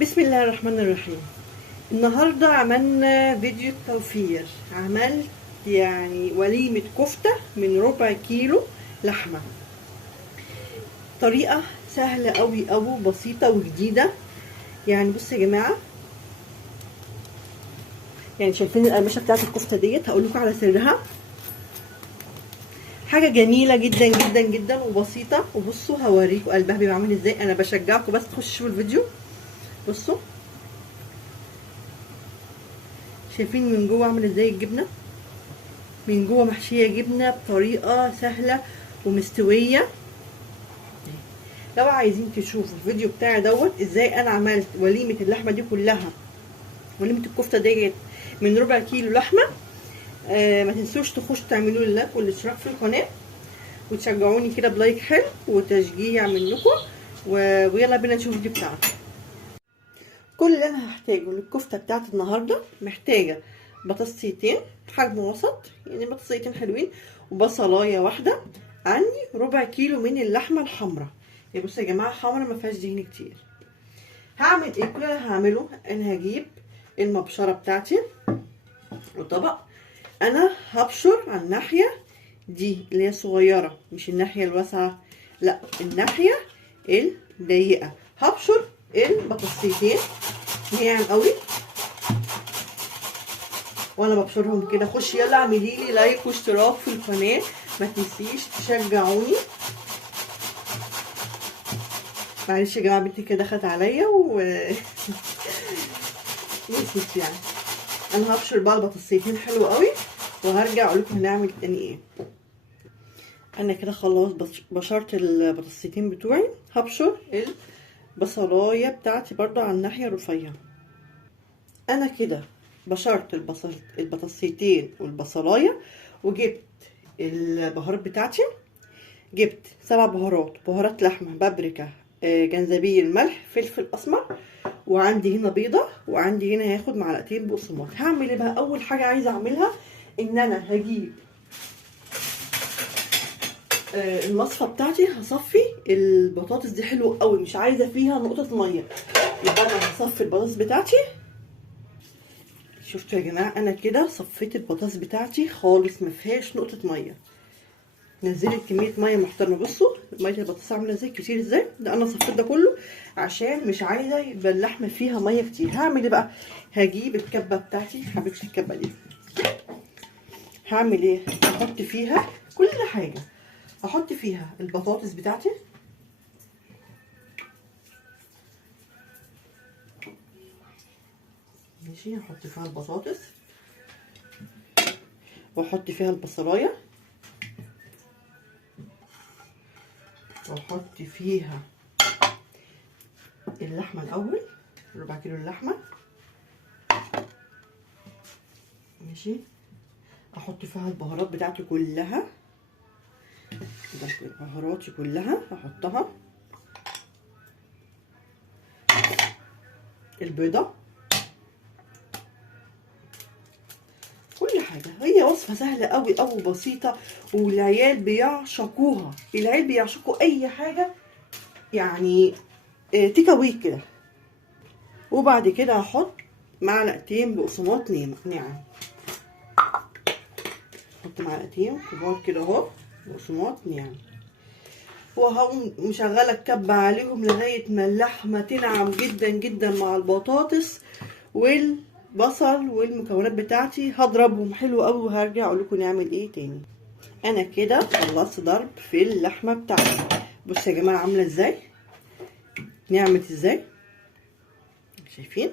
بسم الله الرحمن الرحيم. النهارده عملنا فيديو توفير. عملت يعني وليمة كفتة من ربع كيلو لحمة. طريقة سهلة قوي قوي، بسيطة وجديدة. يعني بصوا يا جماعة، يعني شايفين القرمشة بتاعت الكفتة ديت؟ هقول لكم على سرها. حاجة جميلة جدا جدا جدا وبسيطة. وبصوا هوريكم قلبها بيبقى عامل ازاي. انا بشجعكم بس تخشوا شوفوا الفيديو. بصوا شايفين من جوه عامل ازاي الجبنة؟ من جوه محشيه جبنه بطريقه سهله ومستويه. لو عايزين تشوفوا الفيديو بتاعي دوت ازاي انا عملت وليمه اللحمه دي كلها، وليمه الكفته ديت من ربع كيلو لحمه، ما تنسوش تخشوا تعملوا لي لايك والاشتراك في القناه، وتشجعوني كده بلايك حلو وتشجيع منكم. ويلا بينا نشوف الفيديو بتاعنا. كل اللي انا هحتاجه للكفته بتاعت النهارده، محتاجه بطاطسيتين حجم وسط، يعني بطاطسيتين حلوين، وبصلايه واحده. عندي ربع كيلو من اللحمه الحمراء. يا بصوا يا جماعه، حمراء ما فيهاش دهن كتير. هعمل ايه؟ كل اللي انا هعمله انا هجيب المبشره بتاعتي وطبق. انا هبشر على الناحيه دي اللي هي صغيره، مش الناحيه الواسعه، لا الناحيه الضيقه. هبشر البطاطسيتين ناعم قوي وانا ببشرهم كده. خش يلا اعملي لي لايك واشتراك في القناه، ما تنسيش تشجعوني. معلش يا جماعه، بنتي كده دخلت عليا نسيت يعني. انا هبشر بقى البطاطسيتين حلو قوي، وهرجع اقول لكم هنعمل تاني ايه. انا كده خلاص بشرت البطاطسيتين بتوعي. هبشر البصلايه بتاعتي برضو على الناحيه الرفيعه. انا كده بشرت البطاطسيتين والبصلايه، وجبت البهارات بتاعتي. جبت 7 بهارات: بهارات لحمه، بابريكا، جنزبيل، ملح، فلفل اسمر، وعندي هنا بيضه، وعندي هنا هاخد معلقتين بقسماط. هعمل ايه بقى؟ اول حاجه عايزه اعملها ان انا هجيب المصفى بتاعتي. هصفي البطاطس دي حلو قوي، مش عايزه فيها نقطه ميه. يبقى انا هصفي البطاطس بتاعتي. شفتوا يا جماعه؟ انا كده صفيت البطاطس بتاعتي خالص، ما فيهاش نقطه ميه. نزلت كميه ميه محترمه. بصوا ميه البطاطس عامله ازاي، كتير ازاي. ده انا صفيت ده كله عشان مش عايزه يبقى اللحمه فيها ميه كتير. هعمل ايه بقى؟ هجيب الكبه بتاعتي، حبيبتي الكبه دي. هعمل ايه؟ هحط فيها كل حاجه. هحط فيها البطاطس بتاعتي، ماشي. هحط فيها البطاطس، واحط فيها البصلايه، واحط فيها اللحمه الاول، ربع كيلو اللحمه، ماشي. احط فيها البهارات بتاعتي كلها، بهاراتي كلها احطها. البيضه، كل حاجه. هي وصفه سهله قوي قوي بسيطه، والعيال بيعشقوها. العيال بيعشقوا اي حاجه يعني تيك اواي كده. وبعد كده هحط معلقتين بقسماط ناعم. احط معلقتين كبار كده اهو بقسماط ناعم، وهقوم مشغله الكبه عليهم لغايه ما اللحمه تنعم جدا جدا مع البطاطس والبصل والمكونات بتاعتي. هضربهم حلو قوي وهرجع اقول لكم نعمل ايه تاني. انا كده خلصت ضرب في اللحمه بتاعتي. بصوا يا جماعه عامله ازاي، نعمت ازاي، شايفين؟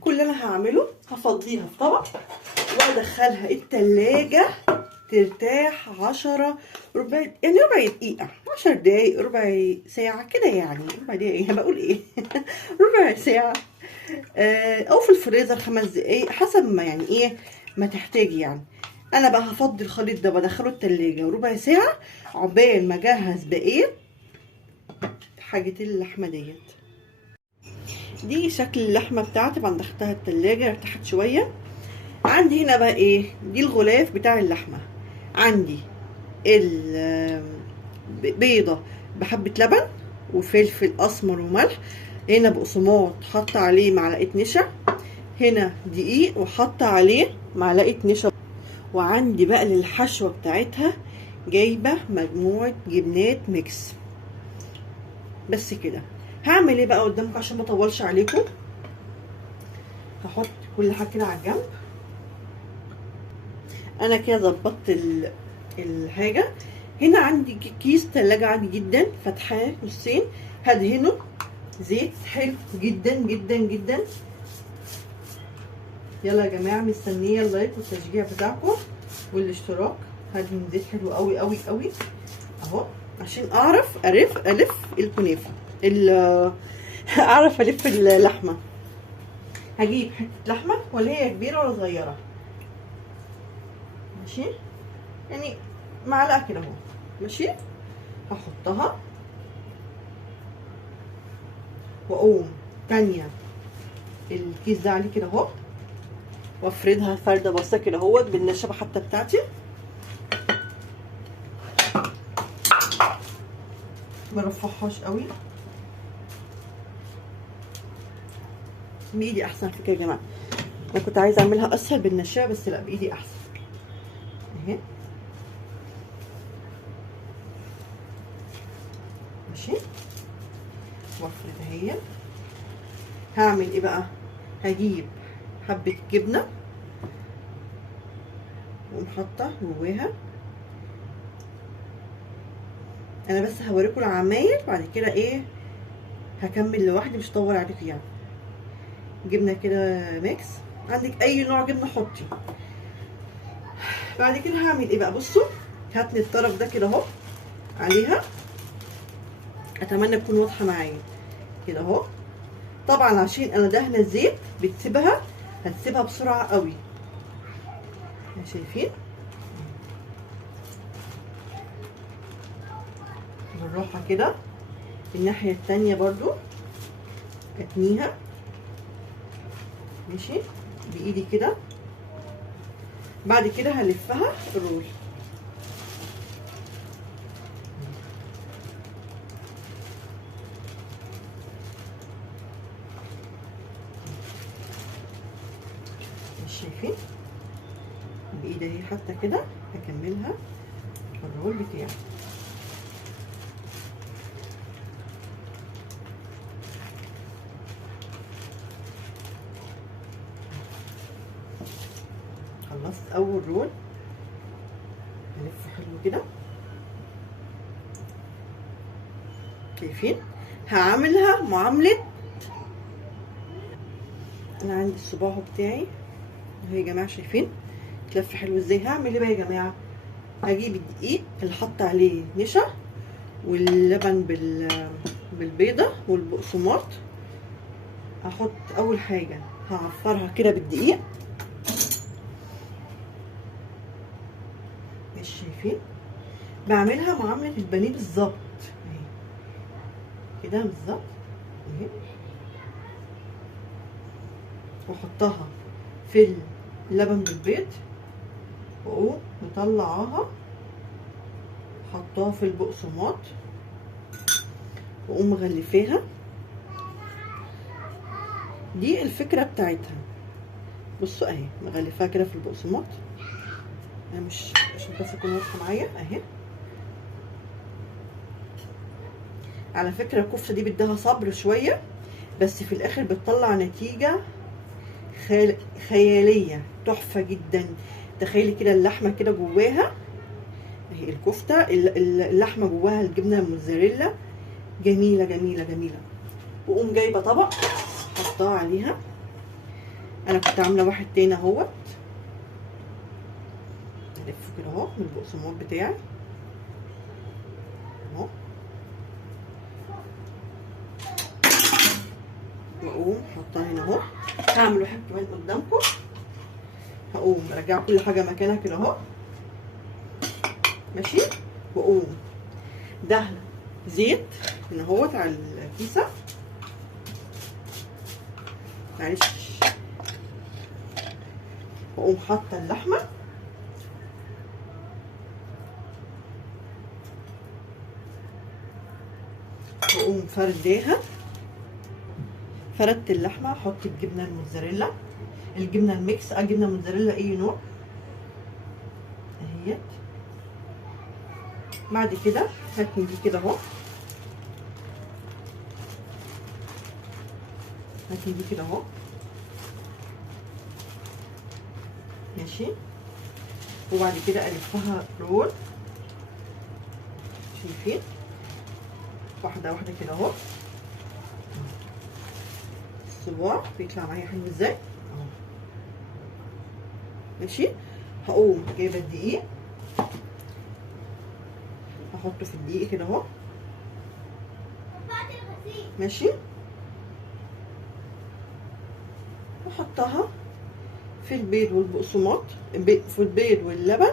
كل اللي انا هعمله هفضيها في طبق وادخلها التلاجة ترتاح 10 ربع دقيقة، 10 دقايق، ربع ساعة كده يعني. ربع دقيقة بقول ايه ربع ساعة. او في الفريزر 5 دقايق حسب ما يعني ايه ما تحتاجي يعني. انا بقى هفضي الخليط ده بدخله التلاجة ربع ساعة عقبال ما اجهز بقية حاجة اللحمة ديت. دي شكل اللحمة بتاعتي بعد دخلتها التلاجة ارتاحت شوية. عندي هنا بقى ايه؟ دي الغلاف بتاع اللحمة. عندي البيضة بحبة لبن وفلفل اسمر وملح. هنا بقسماط حط عليه معلقه نشا، هنا دقيق وحط عليه معلقه نشا. وعندي بقى للحشوه بتاعتها جايبه مجموعه جبنات ميكس. بس كده. هعمل ايه بقى قدامكم عشان ما اطولش عليكم؟ هحط كل حاجه كده على الجنب. انا كده ظبطت الحاجه. هنا عندي كيس تلاجة عادي جدا فتحاه نصين، هدهنه زيت حلو جدا جدا جدا. يلا يا جماعه مستنيه اللايك والتشجيع بتاعكم والاشتراك. هدهن زيت حلو قوي قوي قوي اهو، عشان اعرف الف الكنافه اعرف الف اللحمه. هجيب حته لحمه ولا هي كبيره ولا صغيره، ماشي، يعني معلقه كده اهو، ماشي. هحطها واقوم تانية الكيس ده عليه كده اهو، وافردها فرده بسيطه كده اهوت بالنشابه حتى بتاعتي. ما رفعهاش قوي بايدي احسن فكره يا جماعه. انا كنت عايزه اعملها اسهل بالنشابه بس لا، بايدي احسن اهي، ماشي. وافرد اهي. هعمل ايه بقى؟ هجيب حبه جبنه واقوم حاطه جواها. انا بس هوريكم العمايل بعد كده ايه، هكمل لوحدي مش هطول عليكم يعني. جبنه كده ميكس، عندك اي نوع جبنه حطي. بعد كده هعمل ايه بقى؟ بصوا، هاتني الطرف ده كده اهو عليها، اتمنى تكون واضحه معايا كده اهو. طبعا عشان انا دهنه الزيت هتسيبها بسرعه قوي، شايفين؟ بالراحه كده. الناحيه التانيه برضو اتنيها، ماشي، بايدي كده. بعد كده هلفها رول. مش شايفين؟ بايدي اهي حتى كده هكملها الرول بتاعي. خلصت اول رول، هلف حلو كده، شايفين؟ هعملها معامله، انا عندي الصباع بتاعي اهو يا جماعه، شايفين اتلف حلو ازاي؟ هعمل ايه بقى يا جماعه؟ هجيب الدقيق اللي حط عليه نشا واللبن بالبيضه والبقسماط. هحط اول حاجه هعفرها كده بالدقيق، مش شايفين؟ بعملها معامله البانيه بالظبط اهي كده بالظبط اهي، واحطها في اللبن بالبيض واقوم مطلعاها حطاها في البقسماط واقوم مغلفاها. دي الفكره بتاعتها. بصوا اهي مغلفاها كده في البقسماط، انا مش عشان بس تكون واضحه معايا اهي. على فكره الكفته دي بدها صبر شويه، بس في الاخر بتطلع نتيجه خياليه تحفه جدا. تخيلي كده اللحمه كده جواها اهي، الكفته اللحمه جواها الجبنه الموتزاريلا، جميله جميله جميله. واقوم جايبه طبق حطاه عليها. انا كنت عامله واحد تاني اهوت، الفه كده اهو من البقسماط بتاعي اهو، واقوم حطها هنا اهو. هعمل واحد كمان قدامكم، هقوم برجع كل حاجه مكانها كده اهو، ماشي. واقوم دهنه زيت هنا اهوت على الكيسه، معلش. واقوم حاطه اللحمه واقوم فرداها فردت اللحمه، احط الجبنه الموتزاريلا، الجبنه الميكس، جبنه موتزاريلا اي نوع اهيت. بعد كده هاتني دي كده اهو، هاتني دي كده اهو ماشي. وبعد كده الفها رول، شايفين؟ واحده واحده كده اهو. الصباع بيطلع معايا حلو ازاي اهو ماشي. هقوم جايبه الدقيق، هحطه في الدقيق كده اهو ماشي، واحطها في البيض والبقسماط، في البيض واللبن،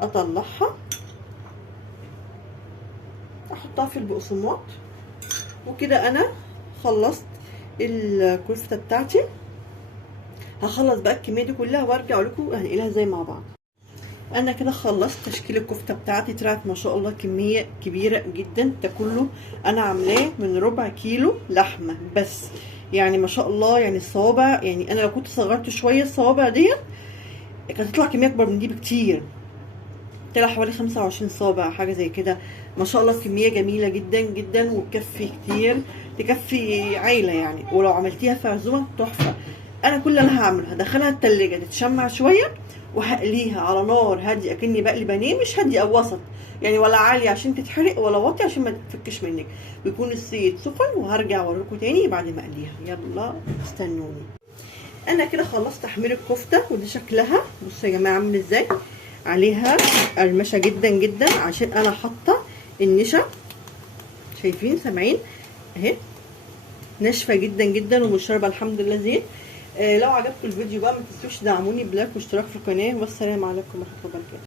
اطلعها احطها في البقسماط. وكده انا خلصت الكفته بتاعتي. هخلص بقى الكميه دي كلها وارجع لكم هنقلها ازاي مع بعض. انا كده خلصت تشكيل الكفته بتاعتي، طلعت ما شاء الله كميه كبيره جدا. ده كله انا عاملاه من ربع كيلو لحمه بس، يعني ما شاء الله. يعني الصوابع، يعني انا لو كنت صغرت شويه الصوابع دي كانت هتطلع كميه اكبر من دي بكتير، طلع حوالي 25 صابع حاجه زي كده. ما شاء الله كميه جميله جدا جدا، وتكفي كتير، تكفي عيله يعني. ولو عملتيها في عزومه تحفه. انا كل اللي انا هعمله هدخلها التلاجة تتشمع شويه، وهقليها على نار هاديه اكني بقلي بانيه، مش هاديه او وسط يعني، ولا عاليه عشان تتحرق ولا واطيه عشان ما تفكش منك. بيكون الزيت سخن، وهرجع اوريكم تاني بعد ما اقليها. يلا استنوني. انا كده خلصت تحمير الكفته، ودي شكلها بصوا يا جماعه عامل ازاي. عليها قرمشه جدا جدا عشان انا حاطه النشا، شايفين سامعين اهي، ناشفه جدا جدا ومش شاربه الحمد لله زيت. لو عجبكم الفيديو بقى ما تنسوش تدعموني بلايك واشتراك في القناه، والسلام عليكم ورحمه الله وبركاته.